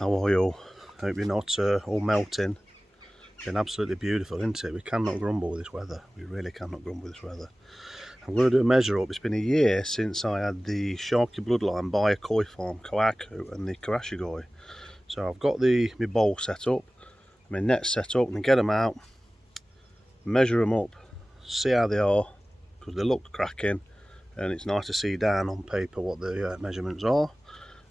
How are you all? Hope you're not all melting. Been absolutely beautiful, isn't it? We cannot grumble with this weather. We really cannot grumble with this weather. I'm going to do a measure up. It's been a year since I had the Sharky bloodline Byer Koi farm, Kohaku, and the Karashigoi. So I've got my bowl set up, my net set up, and get them out, measure them up, see how they are, because they look cracking, and it's nice to see down on paper what the measurements are.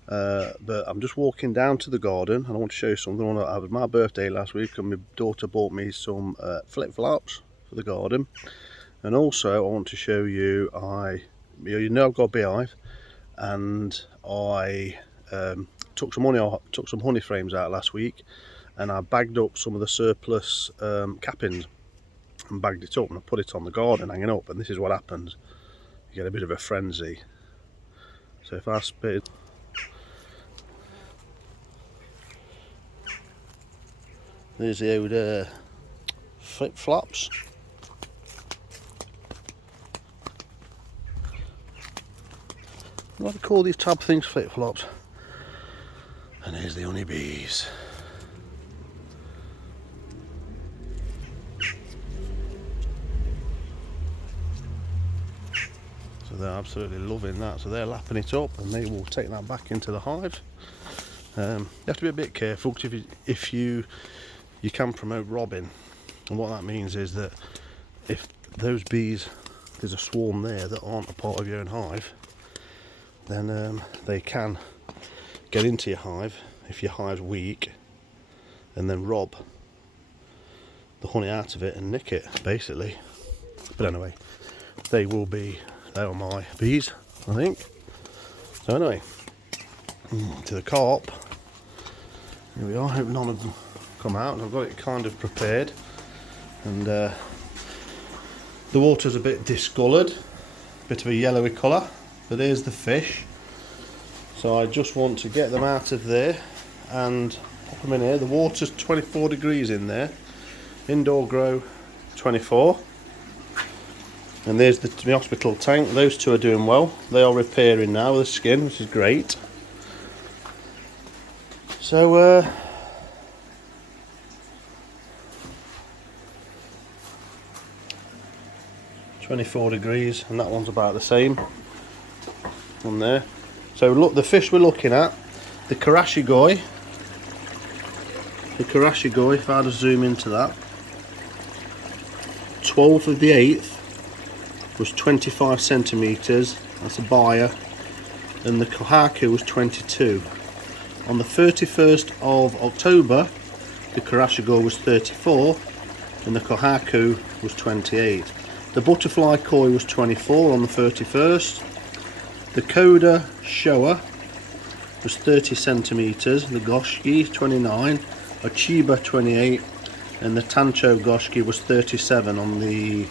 But I'm just walking down to the garden and I want to show you something. It was my birthday last week and my daughter bought me some flip-flops for the garden, and also I want to show you I've got a beehive, and I took some honey frames out last week, and I bagged up some of the surplus cappings and bagged it up and I put it on the garden hanging up, and this is what happens. You get a bit of a frenzy. So if I spit, there's the old flip-flops. What do they call these type of things? Flip-flops. And here's the honeybees. So they're absolutely loving that. So they're lapping it up and they will take that back into the hive. You have to be a bit careful, because if you can promote robbing, and what that means is that if those bees, there's a swarm there that aren't a part of your own hive, then they can get into your hive if your hive's weak, and then rob the honey out of it and nick it, basically. But anyway, they are my bees, I think. So anyway, to the carp. Here we are. Hope none of them come out, and I've got it kind of prepared, and the water's a bit discoloured, bit of a yellowy colour, but here's the fish. So I just want to get them out of there and pop them in here. The water's 24 degrees in there, indoor grow 24, and there's the hospital tank. Those two are doing well. They are repairing now with the skin, which is great. So 24 degrees, and that one's about the same on there. So look, the fish we're looking at, the Karashigoi. If I just zoom into that, 12th of the 8th was 25 centimetres, that's a Byer, and the Kohaku was 22. On the 31st of October, the Karashigoi was 34 and the Kohaku was 28. The butterfly koi was 24 on the 31st. The Coda shower was 30 centimetres, the Goshki 29, a Chiba 28, and the Tancho Goshki was 37 on the,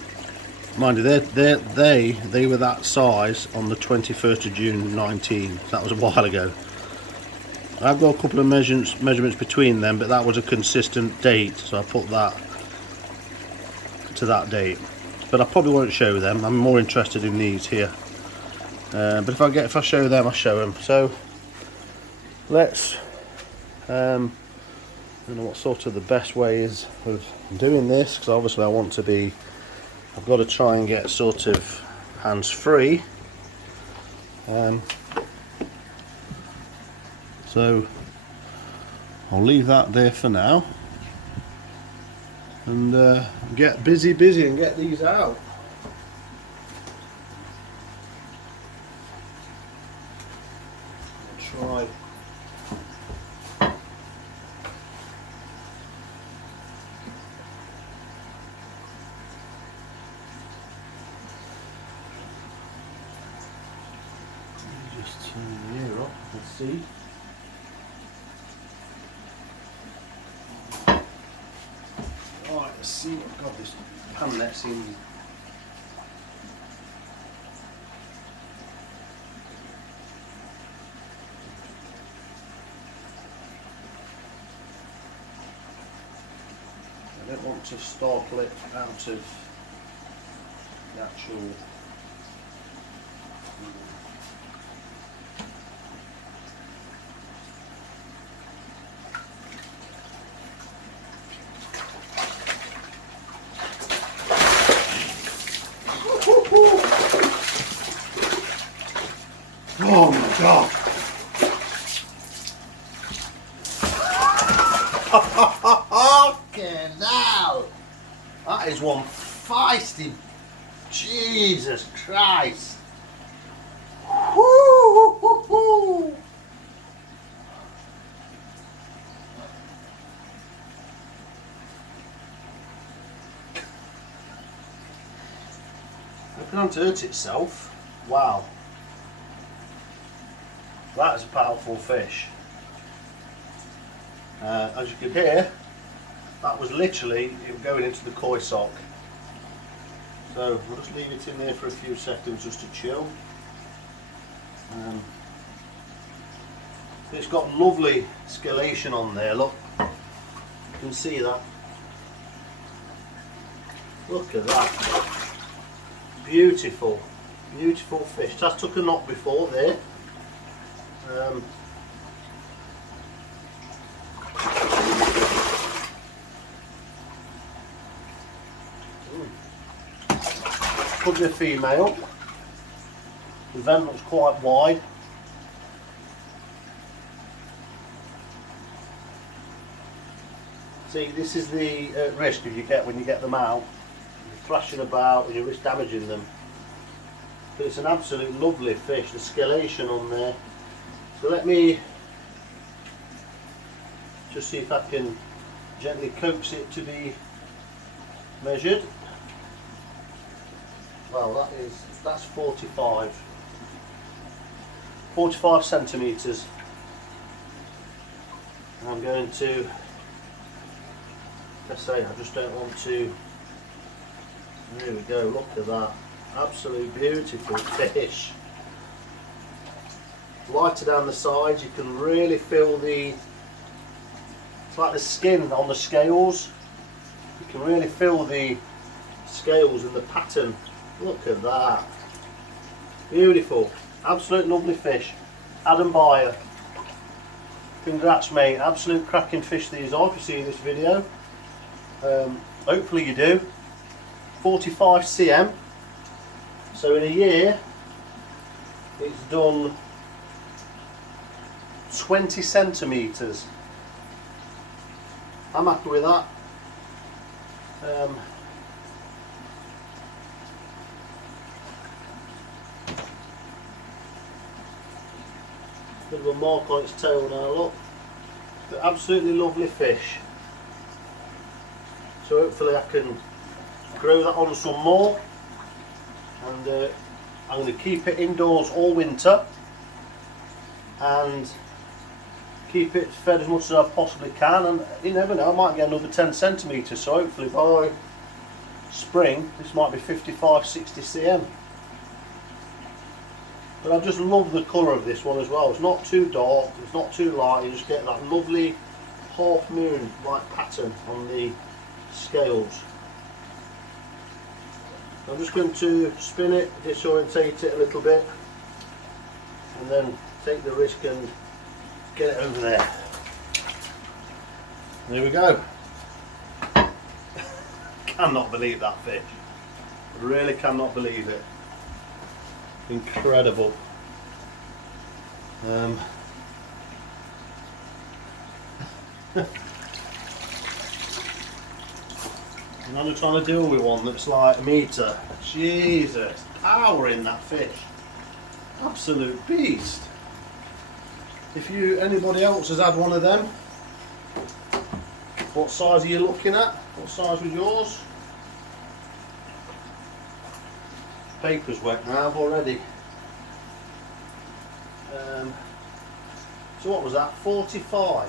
mind you, they were that size on the 21st of June 19. That was a while ago. I've got a couple of measurements between them, but that was a consistent date, so I put that to that date. But I probably won't show them. I'm more interested in these here. But if I show them, I'll show them. So let's I don't know what sort of the best way is of doing this, because obviously I've got to try and get sort of hands free. So I'll leave that there for now, and get busy and get these out. I'll try. Just turn the ear up and see. Right, let's see what God, this pan net seems. I don't want to startle it out of the actual Oh my god. Okay, now that is one feisty. Jesus Christ. Woo-hoo-hoo-hoo. It can't hurt itself. Wow. That is a powerful fish. As you can hear, that was literally it going into the koi sock. So we'll just leave it in there for a few seconds just to chill. It's got lovely scalation on there, look. You can see that. Look at that. Beautiful, beautiful fish. That's took a knock before there. Could be a female. The vent looks quite wide. See, this is the risk you get when you get them out. You're thrashing about and you risk damaging them. But it's an absolute lovely fish, the scalation on there. So let me just see if I can gently coax it to be measured. Well, that's 45 centimetres. I'm going to, let's say, I just don't want to, there we go, look at that, absolute beautiful fish. Lighter down the sides, you can really feel it's like the skin on the scales, you can really feel the scales and the pattern. Look at that, beautiful, absolute lovely fish. Adam Byer, congrats mate, absolute cracking fish these are if you see this video. Hopefully you do. 45 cm, so in a year it's done 20 centimetres. I'm happy with that. Bit of a mark on its tail now, look. But absolutely lovely fish. So hopefully I can grow that on some more, and I'm going to keep it indoors all winter and keep it fed as much as I possibly can, and you never know, I might get another 10 centimetres, so hopefully by spring this might be 55-60 cm. But I just love the colour of this one as well. It's not too dark, it's not too light, you just get that lovely half moon like pattern on the scales. I'm just going to spin it, disorientate it a little bit, and then take the risk and get it over there. There we go. Cannot believe that fish. I really cannot believe it. Incredible. And I'm trying to deal with one that's like a metre. Jesus, power in that fish. Absolute beast. If anybody else has had one of them, what size are you looking at? What size was yours? Paper's wet now already. So what was that? 45.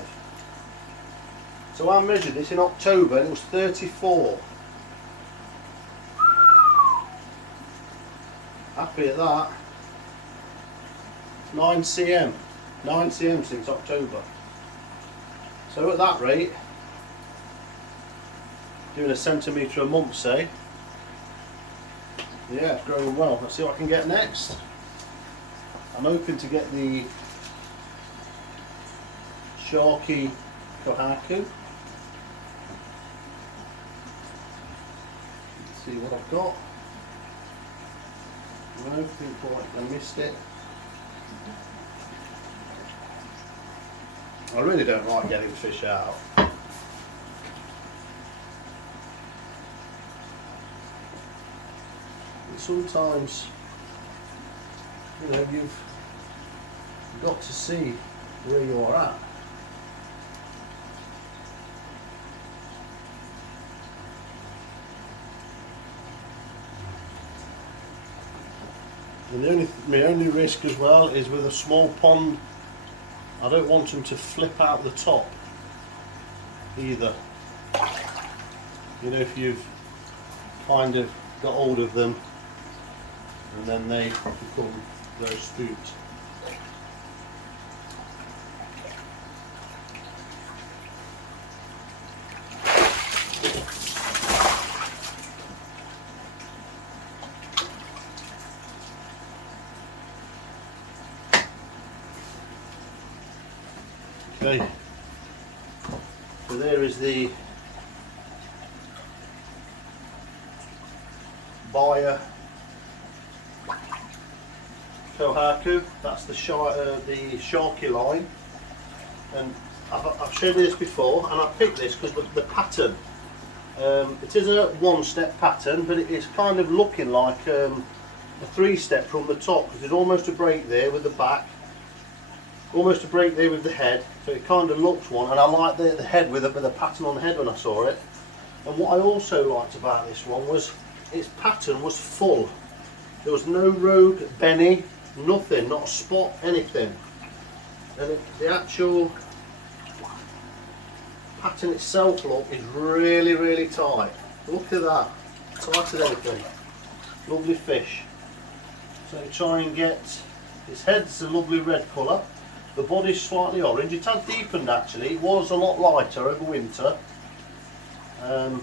So I measured this in October and it was 34. Happy at that. 9 cm. 9 cm since October. So at that rate, doing a centimetre a month say, yeah, it's growing well. Let's see what I can get next. I'm hoping to get the Sharky Kohaku. Let's see what I've got. No, I missed it. I really don't like getting fish out. And sometimes, you know, you've got to see where you are at. And my only risk as well is with a small pond, I don't want them to flip out the top either. You know, if you've kind of got hold of them and then they become very spooked. Okay, so there is the Byer Kohaku. That's the sharky line, and I've showed you this before, and I picked this because the pattern. It is a one-step pattern, but it is kind of looking like a three-step from the top, because there's almost a break there with the back. Almost a break there with the head, so it kind of looks one, and I like the head with the pattern on the head when I saw it. And what I also liked about this one was its pattern was full. There was no rogue benny, nothing, not a spot, anything. And the actual pattern itself, look, is really, really tight. Look at that, tight as anything. Lovely fish. So try and get, its head's a lovely red colour. The body's slightly orange. It has deepened actually. It was a lot lighter over winter. So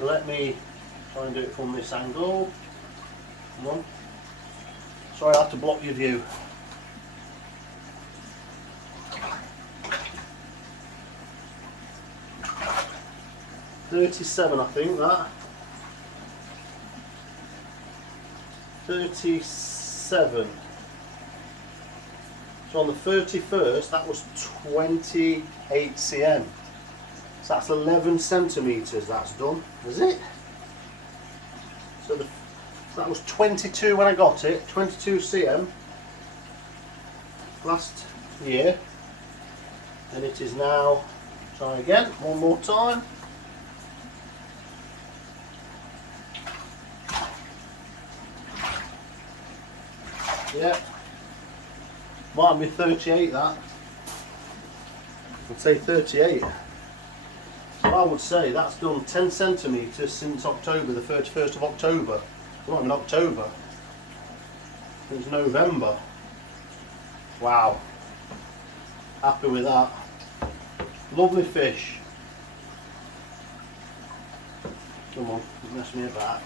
let me try and do it from this angle. Come on. Sorry, I have to block your view. $37, I think that. 37. So on the 31st, that was 28 cm. So that's 11 centimetres that's done, is it? So that was 22 when I got it, 22 cm last year. And it is now, try again, one more time. Yeah. Might be 38 that. I'd say 38. So I would say that's done 10 centimetres since October, the 31st of October. Not even October. It's November. Wow. Happy with that. Lovely fish. Come on, mess me about.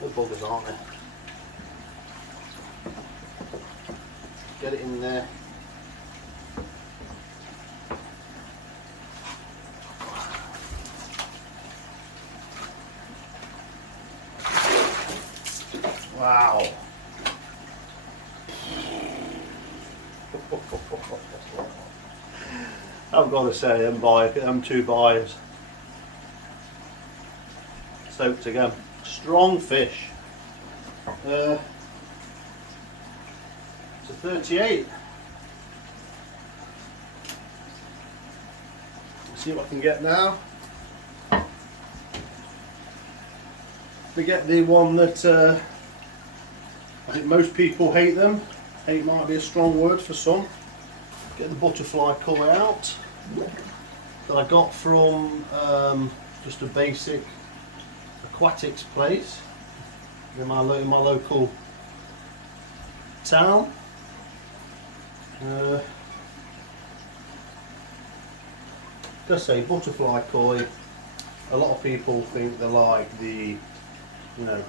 The buggers, aren't they? Get it in there. Wow. I've got to say, them two Byers. Soaked again. Strong fish. It's a 38. Let's see what I can get now. We get the one that I think most people hate them. Hate might be a strong word for some. Get the butterfly koi out that I got from just a basic aquatics place in my local town. Just say butterfly koi. A lot of people think they're like the, you know,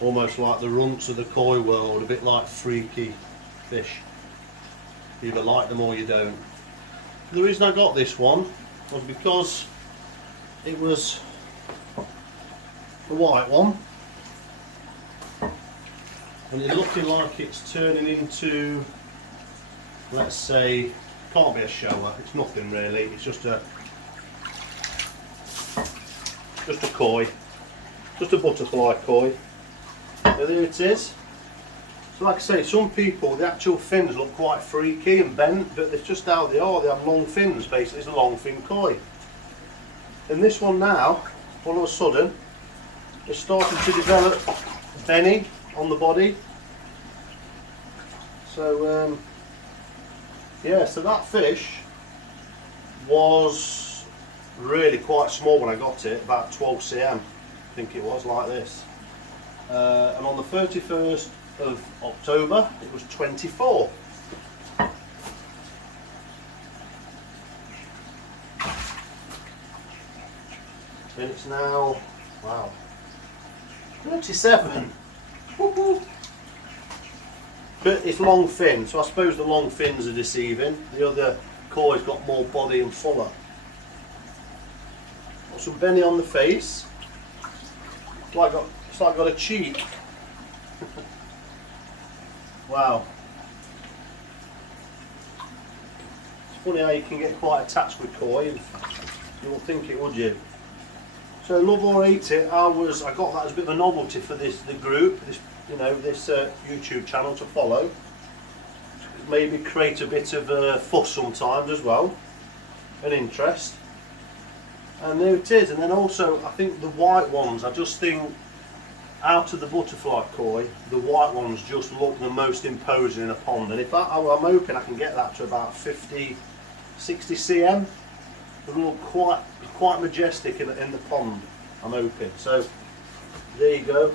almost like the runts of the koi world, a bit like freaky fish. You either like them or you don't. The reason I got this one was because it was the white one, and it's looking like it's turning into, let's say, can't be a shower, it's nothing really, it's just a koi, just a butterfly koi. So there it is. So like I say, some people, the actual fins look quite freaky and bent, but it's just how they are. They have long fins, basically. It's a long fin koi. And this one now, all of a sudden, is starting to develop benny on the body. So yeah, so that fish was really quite small when I got it, about 12 cm, I think it was, like this. And on the 31st of October, it was 24. And it's now, wow, 37. But it's long fin, so I suppose the long fins are deceiving. The other koi's got more body and fuller. Got some benny on the face. It's like I've got a cheek. Wow. It's funny how you can get quite attached with koi. You wouldn't think it, would you? So love or hate it, I got that as a bit of a novelty for the group, this YouTube channel to follow. Maybe create a bit of fuss sometimes as well, and interest. And there it is. And then also, I think the white ones, I just think, out of the butterfly koi, the white ones just look the most imposing in a pond. And if I'm hoping I can get that to about 50, 60 cm. They look quite majestic in the pond, I'm hoping. So there you go.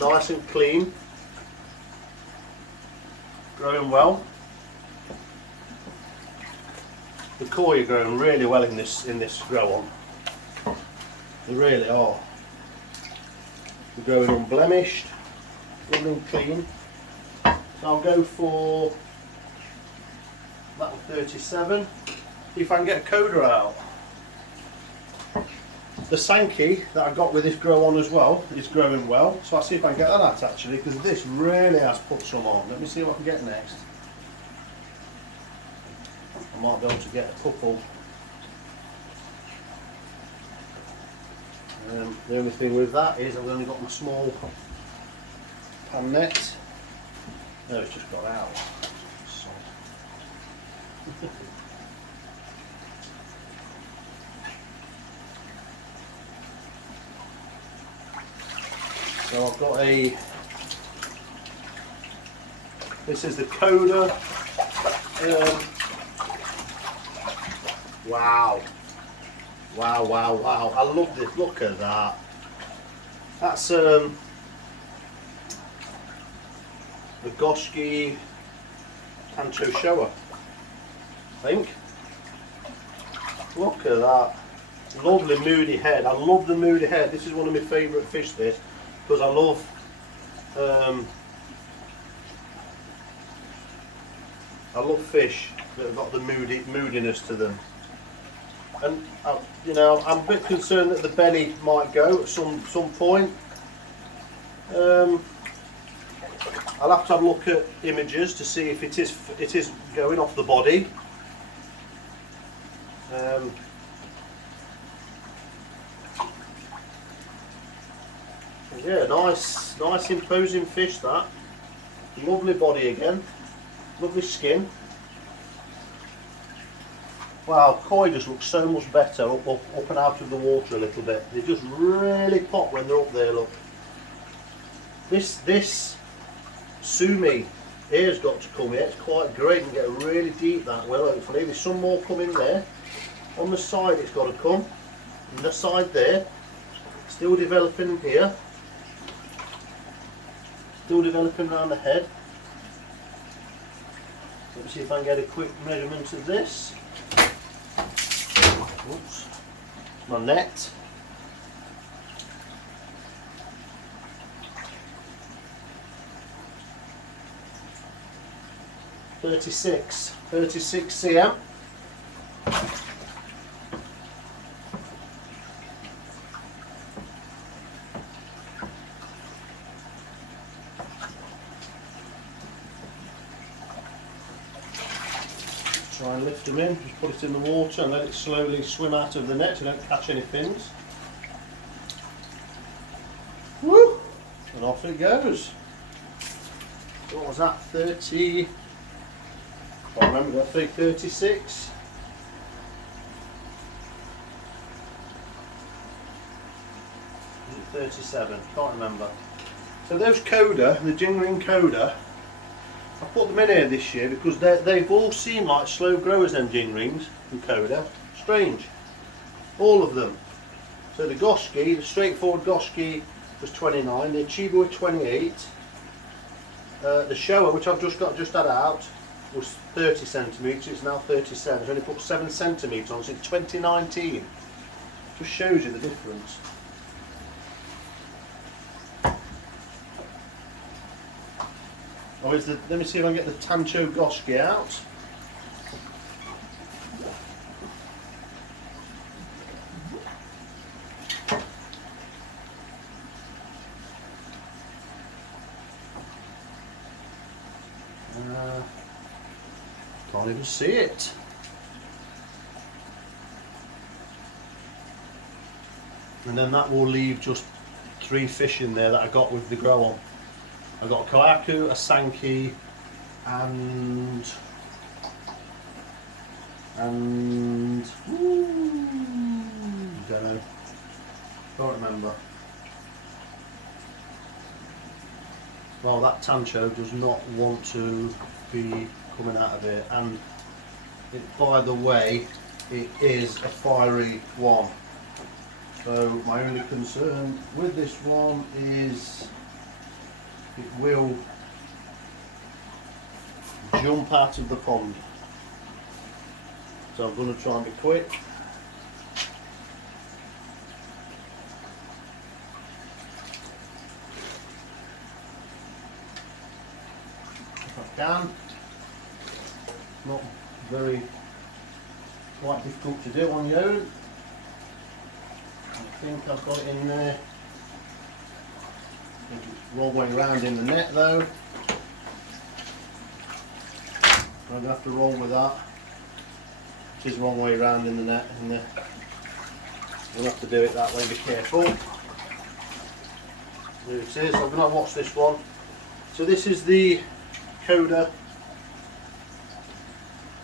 Nice and clean. Growing well. The koi are growing really well in this grow on. They really are. They're growing unblemished, lovely and clean. So I'll go for that 37. See if I can get a coda out. The Sankey that I got with this grow on as well is growing well, so I'll see if I can get that out actually, because this really has put some on. Let me see what I can get next. I might be able to get a couple. The only thing with that is I've only got my small pan net. No, it's just got out. So I've got this is the coda. Wow. Wow, wow, wow. I love this. Look at that. That's the Goshki Tanto Shower, I think. Look at that. Lovely moody head. I love the moody head. This is one of my favourite fish, this, because I love fish that have got the moodiness to them. And I'm a bit concerned that the belly might go at some point. I'll have to have a look at images to see if it is going off the body. Yeah, nice imposing fish that. Lovely body again, lovely skin. Wow, koi just looks so much better up and out of the water a little bit. They just really pop when they're up there, look. This sumi here's got to come here. It's quite great and get really deep that will, hopefully. There's some more coming there. On the side it's got to come. On the side there. Still developing here. Still developing around the head. Let me see if I can get a quick measurement of this. Oops. My net. Thirty-six cm. try and lift them in, just put it in the water and let it slowly swim out of the net so you don't catch any fins. Woo! And off it goes. What was that, 30? I can't remember, that 36? Was it 37? Can't remember. So those coda, the Jingring coda, I put them in here this year because they've all seemed like slow growers, them Jingrings and coda. Strange. All of them. So the Goshki, the straightforward Goshki was 29, the Chiba were 28, the Showa, which I've just had out, was 30 centimetres, it's now 37, so only put 7 centimetres on since 2019. Just shows you the difference. Oh, let me see if I can get the Tancho Goshki out. Can't even see it. And then that will leave just 3 fish in there that I got with the grow on. I got a Kohaku, a Sankey, and don't know, can't remember. Well, that Tancho does not want to be coming out of it, and by the way, it is a fiery one. So my only concern with this one is it will jump out of the pond. So I'm going to try and be quick. If I can. Not very, quite difficult to do on your own. I think I've got it in there. Wrong way round in the net though. I'm going to have to roll with that. It is wrong way round in the net. We'll have to do it that way, be careful. There it is. I'm going to watch this one. So this is the Coda,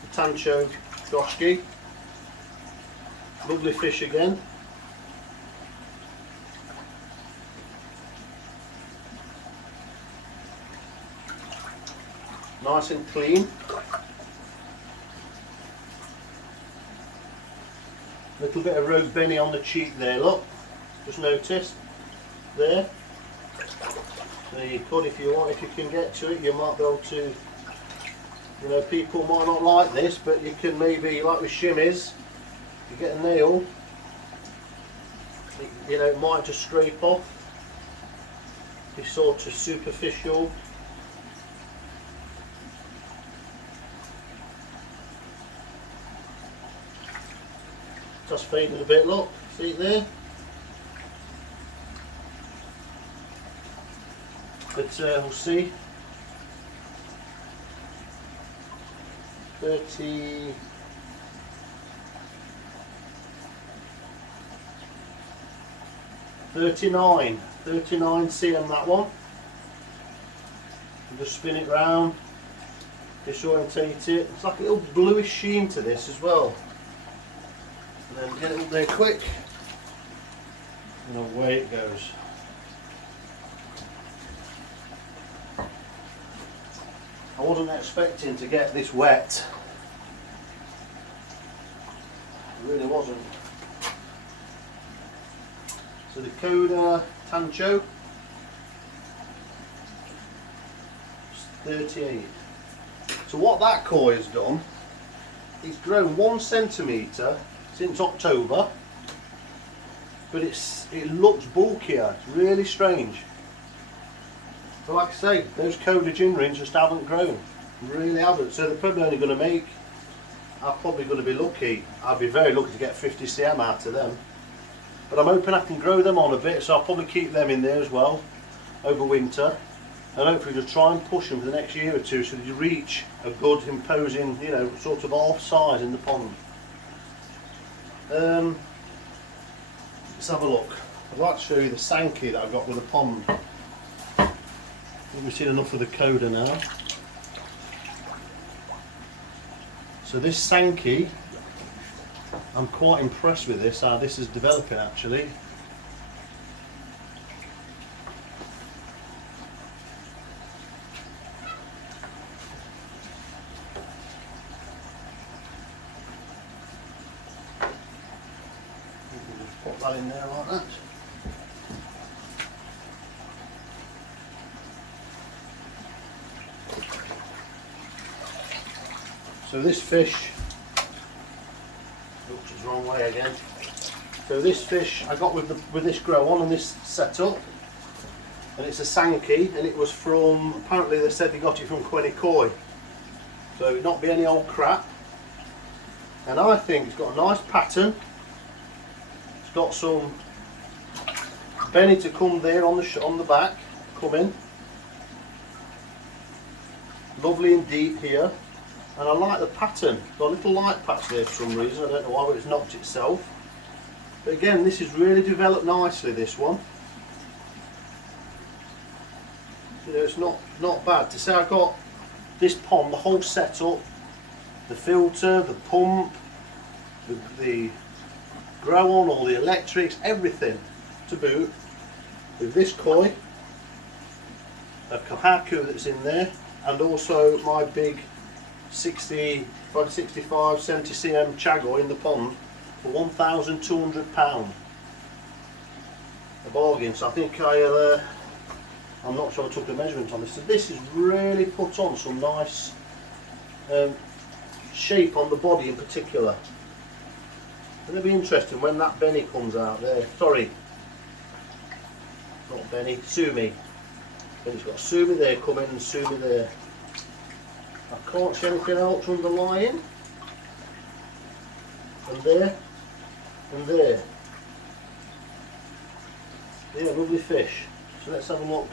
the Tancho Goshki. Lovely fish again. Nice and clean. Little bit of rogue benny on the cheek there, look. Just noticed. There. So you could, if you want, if you can get to it, you might be able to, you know, people might not like this, but you can maybe, like with shimmies, you get a nail, you know, it might just scrape off. Be sort of superficial. Just faded a bit, look, see it there? But we'll see. 30. 39 cm that one. You just spin it round, disorientate it. It's like a little bluish sheen to this as well. And then get it up there quick, and away it goes. I wasn't expecting to get this wet. I really wasn't. So the Coda Tancho, 38. So what that koi has done, it's grown 1 centimetre since October, but it looks bulkier. It's really strange. But like I say, those Coda Jinrings just haven't grown, really haven't. So they're probably only going to make, I'm probably going to be lucky, I'll be very lucky to get 50 cm out of them. But I'm hoping I can grow them on a bit, so I'll probably keep them in there as well over winter. and hopefully just try and push them for the next year or two so that you reach a good imposing, you know, sort of half size in the pond. Let's have a look. I'd like to show you the Sankey that I've got with the pond. I think we've seen enough of the coda now. So this Sankey, I'm quite impressed with this, how this is developing actually. Put that in there like that. So this fish, oops, it's the wrong way again. So this fish I got with this grow on and this setup, and it's a Sankey, and it was from, apparently they said they got it from Kohaku. So it not be any old crap. And I think it's got a nice pattern. It's got some Benny to come there on the back, come in. Lovely and deep here. And I like the pattern. Got a little light patch there for some reason, I don't know why, but it's knocked itself. But again, this is really developed nicely, this one. You know, it's not bad. To say I got this pond, the whole setup, the filter, the pump, the grow on, all the electrics, everything to boot, with this koi, a Kohaku that's in there, and also my big 65, 70 cm Chagoi in the pond for £1,200. A bargain. So I think I'm not sure I took the measurement on this. So this is really put on some nice shape on the body in particular. And it'll be interesting when that Benny comes out there. Sorry, not Benny, Sumi. But it's got Sumi there coming and Sumi there. I can't see anything else underlying. And there, and there. Yeah, lovely fish. So let's have a look,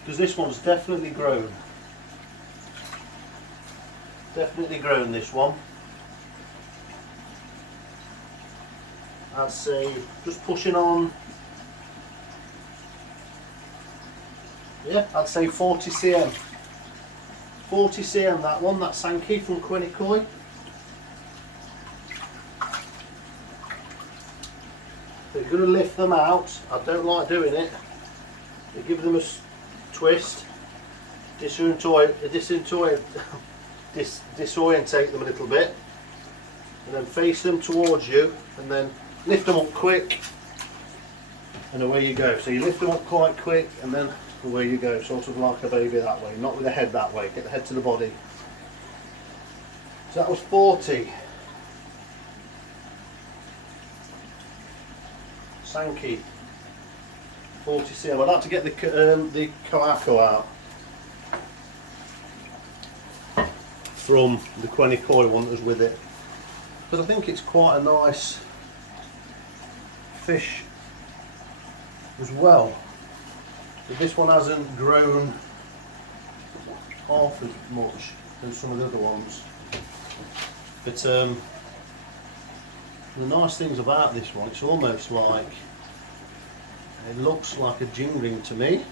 because this one's definitely grown. Definitely grown, this one. I'd say just pushing on, yeah, I'd say 40 cm. 40 cm that one, that Sankey from Kohaku. They're going to lift them out. I don't like doing it. You give them a twist, disorientate them a little bit, and then face them towards you, and then lift them up quick, and away you go. So you lift them up quite quick, and then away you go, sort of like a baby that way, not with the head that way. Get the head to the body. So that was 40. Sankey, 40 cm. I'd like to get the Kohaku out from the Kohaku one that was with it, because I think it's quite a nice fish as well. But this one hasn't grown half as much than some of the other ones. But the nice things about this one, it's almost like, it looks like a jingling to me.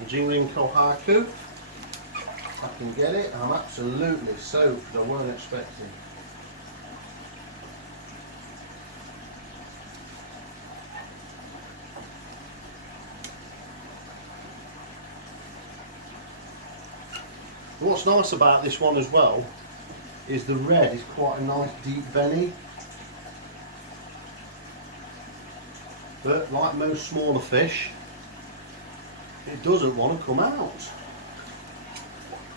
A jingling Kohaku. I can get it. I'm absolutely soaked. I weren't expecting. What's nice about this one as well is the red is quite a nice deep Benny, but like most smaller fish, it doesn't want to come out.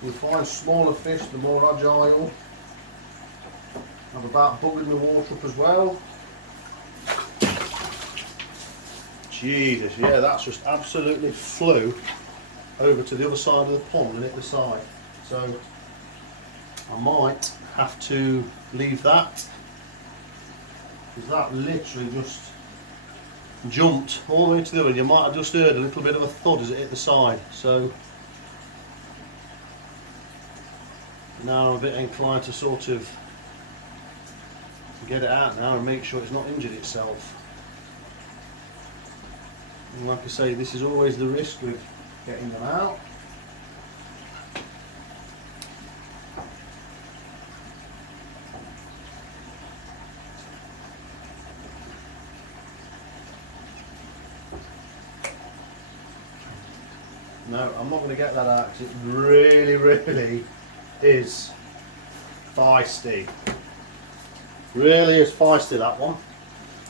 You find smaller fish, the more agile. I've about buggered my water up as well. Jesus, yeah, that's just absolutely flew over to the other side of the pond and hit the side. So I might have to leave that, because that literally just jumped all the way to the other, and you might have just heard a little bit of a thud as it hit the side. So now I'm a bit inclined to sort of get it out now and make sure it's not injured itself. And like I say, this is always the risk with getting them out. No, I'm not going to get that out because it really, really is feisty. Really is feisty, that one.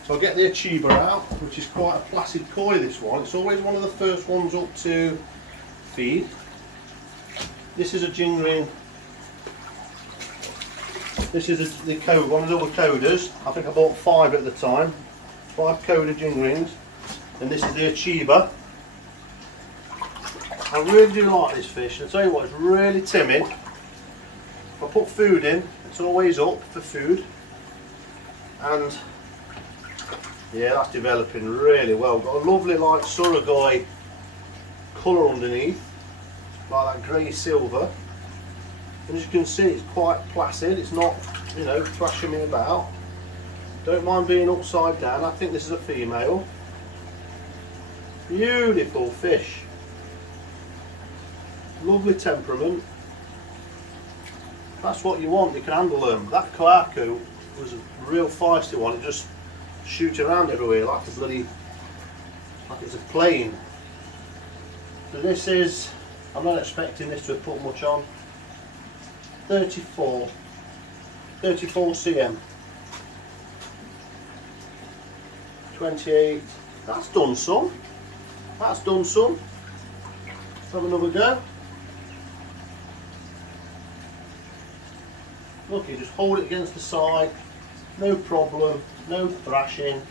So I'll get the Achiba out, which is quite a placid koi, this one. It's always one of the first ones up to feed. This is a jingring. This is the code, one of the other coders. I think I bought 5 at the time. 5 coder jingrings. And this is the Achiba. I really do like this fish. I'll tell you what, it's really timid. If I put food in, it's always up for food. And yeah, that's developing really well. Got a lovely like Karashigoi colour underneath, like that grey silver. And as you can see, it's quite placid. It's not, you know, thrashing me about. Don't mind being upside down. I think this is a female. Beautiful fish. Lovely temperament. That's what you want. You can handle them. That Kohaku was a real feisty one. It just shoots around everywhere like a bloody, like it's a plane. So this is, I'm not expecting this to have put much on. 34 cm. 28. That's done some. That's done some. Let's have another go. Look, you just hold it against the side, no problem, no thrashing.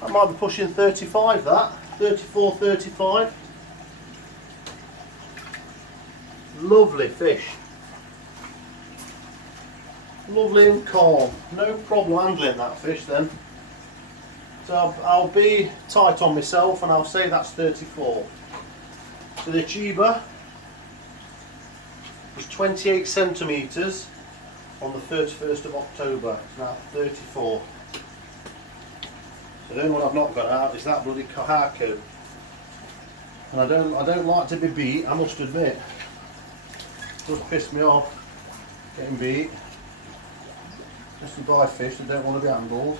That might be pushing 35, that. 34, 35. Lovely fish. Lovely and calm. No problem handling that fish then. So I'll be tight on myself and I'll say that's 34. So the Achiba was 28 centimetres on the 31st of October. It's now 34. So the only one I've not got out is that bloody Kohaku. And I don't like to be beat, I must admit. It does piss me off getting beat. Just to buy fish that don't want to be handled.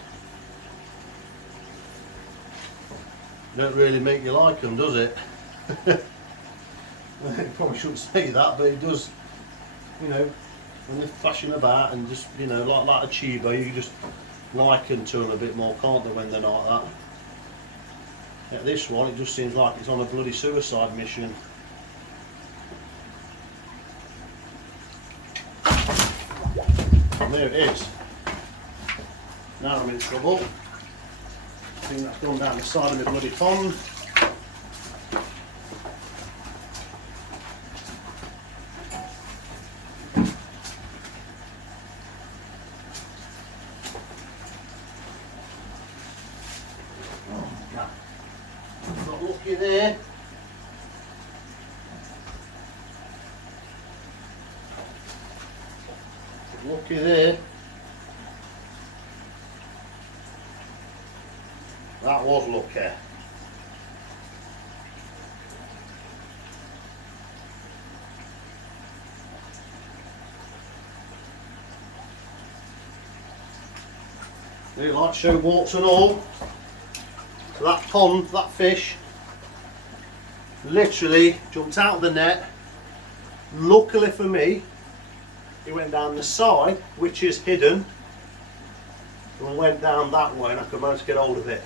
It don't really make you like them, does it? I probably shouldn't say that, but it does. You know, when they're flashing about and just, you know, like a Achiba, you just liken to them a bit more, can't they, when they're like that? Yeah, this one, it just seems like it's on a bloody suicide mission. And there it is. Now I'm in trouble. I think that's gone down the side of the bloody pond. Not lucky there. Lucky there. That was lucky. Really like to show warts and all. So that pond, that fish, literally jumped out of the net. Luckily for me, he went down the side, which is hidden, and went down that way, and I could manage to get hold of it.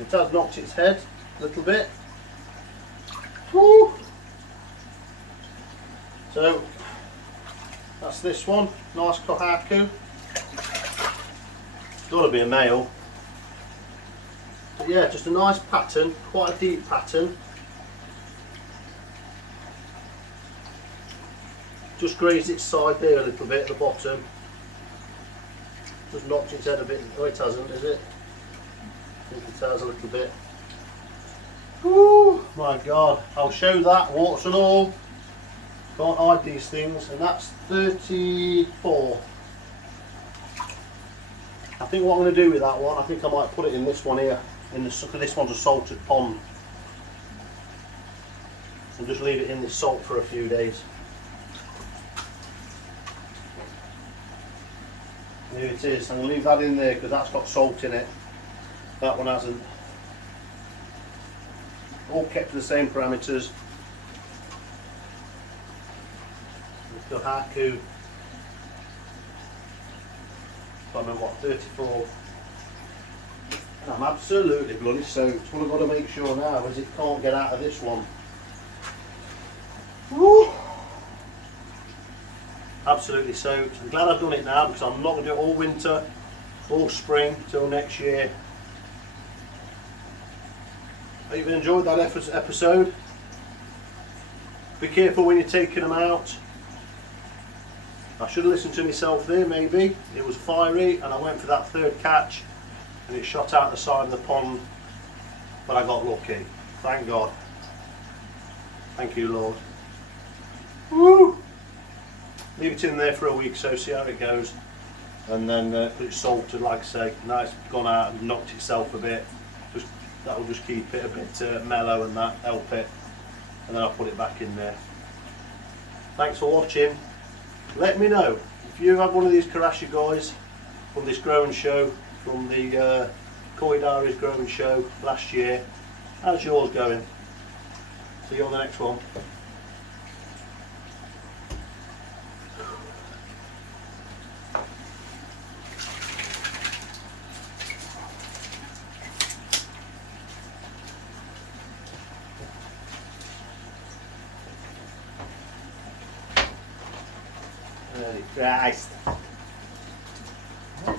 It has knocked its head a little bit. Woo! So that's this one, nice Kohaku. It's got to be a male. But yeah, just a nice pattern, quite a deep pattern. Just grazed its side there a little bit at the bottom. Just knocked its head a bit. Oh, it hasn't, is it? I think it has a little bit. Woo, my God. I'll show that, warts and all. Can't hide these things. And that's 34. I think what I'm going to do with that one, I think I might put it in this one here. In the sucker, this one's a salted pond. And just leave it in this salt for a few days. Here it is. I'm going to leave that in there because that's got salt in it. That one hasn't. All kept to the same parameters. The Kohaku. I can't remember what, 34. And I'm absolutely bloody soaked. What I've got to make sure now is it can't get out of this one. Woo! Absolutely soaked. I'm glad I've done it now because I'm not going to do it all winter, all spring, till next year. Hope you've enjoyed that episode. Be careful when you're taking them out. I should have listened to myself there maybe. It was fiery and I went for that third catch and it shot out the side of the pond, but I got lucky. Thank God. Thank you, Lord. Woo! Leave it in there for a week so see how it goes, and then put it salted like I say. Now it's gone out and knocked itself a bit, that will just keep it a bit mellow and that help it, and then I'll put it back in there. Thanks for watching. Let me know if you have one of these Karashigois from this growing show, from the Koi Dairies growing show last year. How's yours going? See you on the next one. Christ. We'll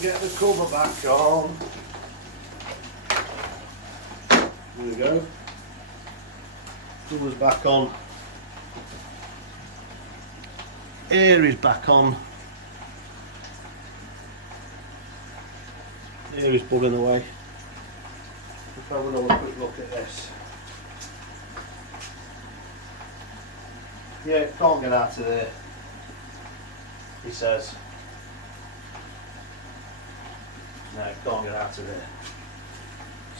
get the cover back on. There we go. Cover's back on. Air is back on. Air is bubbling away. If I have another quick look at this. Yeah, it can't get out of there, he says. No, it can't get out of there.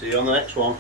See you on the next one.